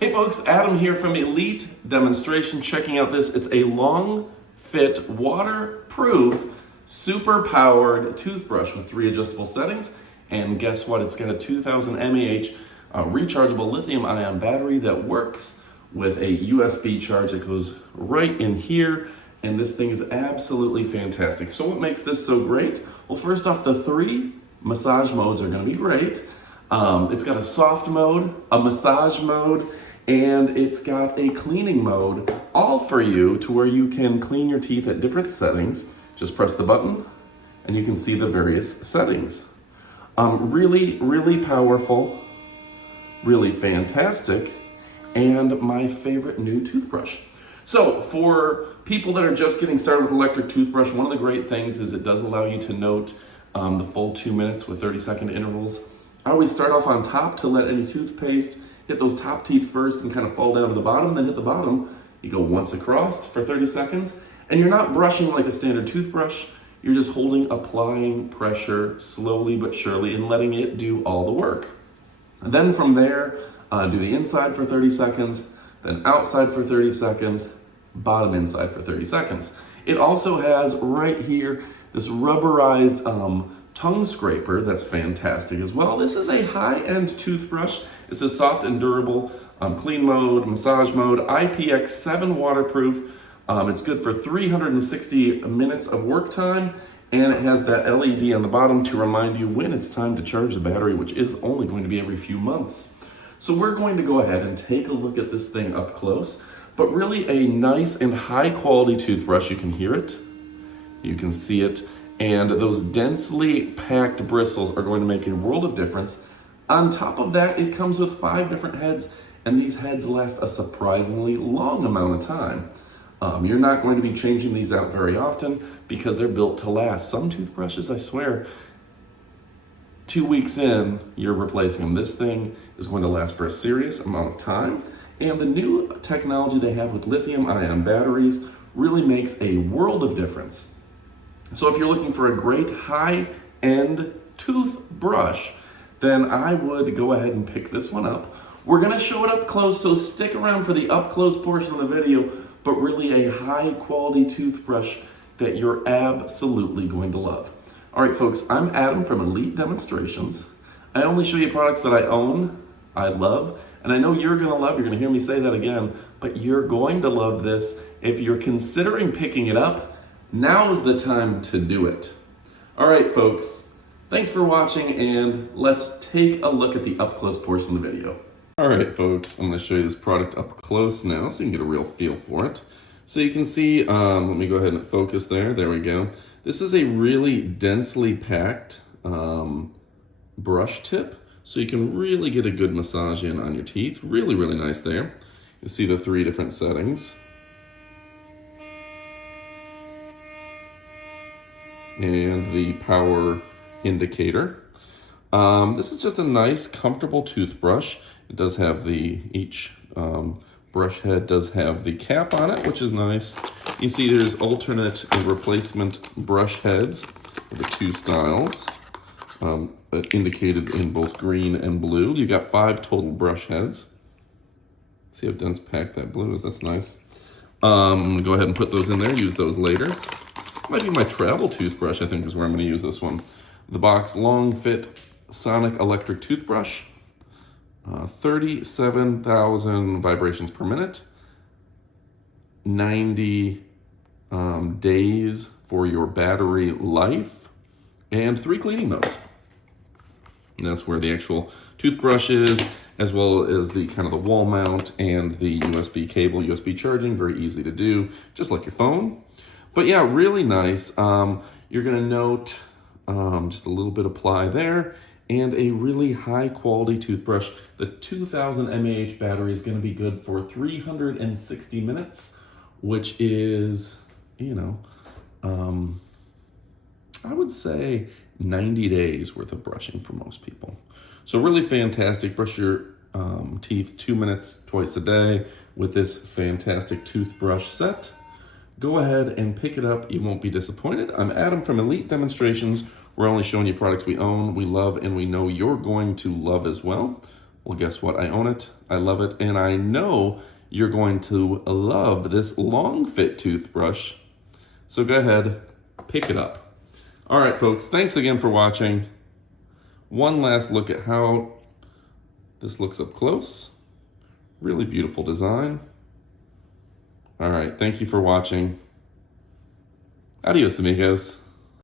Hey folks, Adam here from Elite Demonstration, checking out this. It's a LONGFIT waterproof, super powered toothbrush with 3 adjustable settings. And guess what? It's got a 2000 mAh rechargeable lithium ion battery that works with a USB charge that goes right in here. And this thing is absolutely fantastic. So what makes this so great? Well, first off, the 3 massage modes are gonna be great. It's got a soft mode, a massage mode, and it's got a cleaning mode, all for you to where you can clean your teeth at different settings. Just press the button and you can see the various settings. Really powerful, really fantastic, and my favorite new toothbrush. So for people that are just getting started with electric toothbrush, one of the great things is it does allow you to note the full 2 minutes with 30-second intervals. I always start off on top to let any toothpaste hit those top teeth first and kind of fall down to the bottom, then hit the bottom. You go once across for 30 seconds, and you're not brushing like a standard toothbrush. You're just applying pressure slowly but surely and letting it do all the work. And then from there, do the inside for 30 seconds, then outside for 30 seconds, bottom inside for 30 seconds. It also has right here this rubberized tongue scraper that's fantastic as well. This is a high-end toothbrush. It's a soft and durable clean mode, massage mode, IPX7 waterproof. It's good for 360 minutes of work time, and it has that LED on the bottom to remind you when it's time to charge the battery, which is only going to be every few months. So we're going to go ahead and take a look at this thing up close, but really a nice and high quality toothbrush. You can hear it, you can see it, and those densely packed bristles are going to make a world of difference. On top of that, it comes with 5 different heads, and these heads last a surprisingly long amount of time. You're not going to be changing these out very often because they're built to last. Some toothbrushes, I swear, 2 weeks in, you're replacing them. This thing is going to last for a serious amount of time. And the new technology they have with lithium-ion batteries really makes a world of difference. So if you're looking for a great high-end toothbrush, then I would go ahead and pick this one up. We're gonna show it up close, so stick around for the up close portion of the video, but really a high quality toothbrush that you're absolutely going to love. All right, folks, I'm Adam from Elite Demonstrations. I only show you products that I own, I love, and I know you're gonna love. You're gonna hear me say that again, but you're going to love this. If you're considering picking it up, now's the time to do it. All right, folks, thanks for watching, and let's take a look at the up close portion of the video. All right, folks, I'm gonna show you this product up close now so you can get a real feel for it. So you can see, let me go ahead and focus there. There we go. This is a really densely packed brush tip, so you can really get a good massage in on your teeth. Really nice there. You see the 3 different settings. And the power indicator. This is just a nice, comfortable toothbrush. It does have each brush head does have the cap on it, which is nice. You see there's alternate and replacement brush heads with the 2 styles, indicated in both green and blue. You got 5 total brush heads. See how dense packed that blue is, that's nice. I'm gonna go ahead and put those in there, use those later. Might be my travel toothbrush, I think, is where I'm going to use this one. The box LONGFIT Sonic electric toothbrush, 37,000 vibrations per minute, 90 days for your battery life, and 3 cleaning modes. And that's where the actual toothbrush is, as well as the kind of the wall mount and the USB cable, USB charging, very easy to do, just like your phone. But yeah, really nice. You're gonna note just a little bit of ply there, and a really high quality toothbrush. The 2000 mAh battery is gonna be good for 360 minutes, which is, you know, I would say 90 days worth of brushing for most people. So really fantastic. Brush your teeth 2 minutes twice a day with this fantastic toothbrush set. Go ahead and pick it up. You won't be disappointed. I'm Adam from Elite Demonstrations. We're only showing you products we own, we love, and we know you're going to love as well. Well, guess what? I own it, I love it, and I know you're going to love this LONGFIT toothbrush. So go ahead, pick it up. All right, folks, thanks again for watching. One last look at how this looks up close. Really beautiful design. All right, thank you for watching. Adios, amigos.